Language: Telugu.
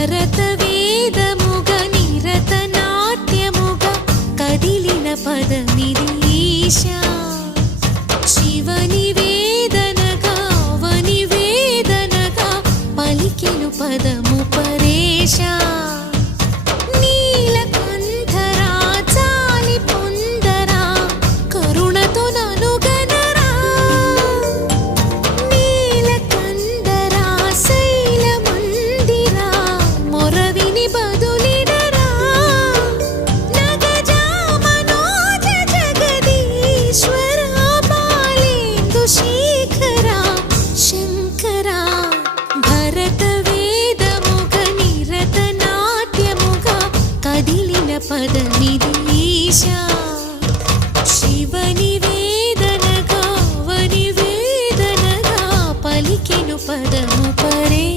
భరతవేదముగ నిరతనాట్యముగ కదిలిన పదమిది ఈశా శివని వేదనగా అవని వేదనగా పలికెను పదము పరేశా నీలకంఠరా చాలి పొందరా కరుణతో ననుగనరా నీలకంఠరా శైలమందిరా మొరవిని బదులిడరా నగజా మనోజ జగదీశ్వరా బాలేందు శేఖరా శంకరా భరతవేదముగ నిరతనాట్యముగ కదిలిన పదమిది ఈశా శివని వేదనగా అవని వేదనగా పలికెను పదము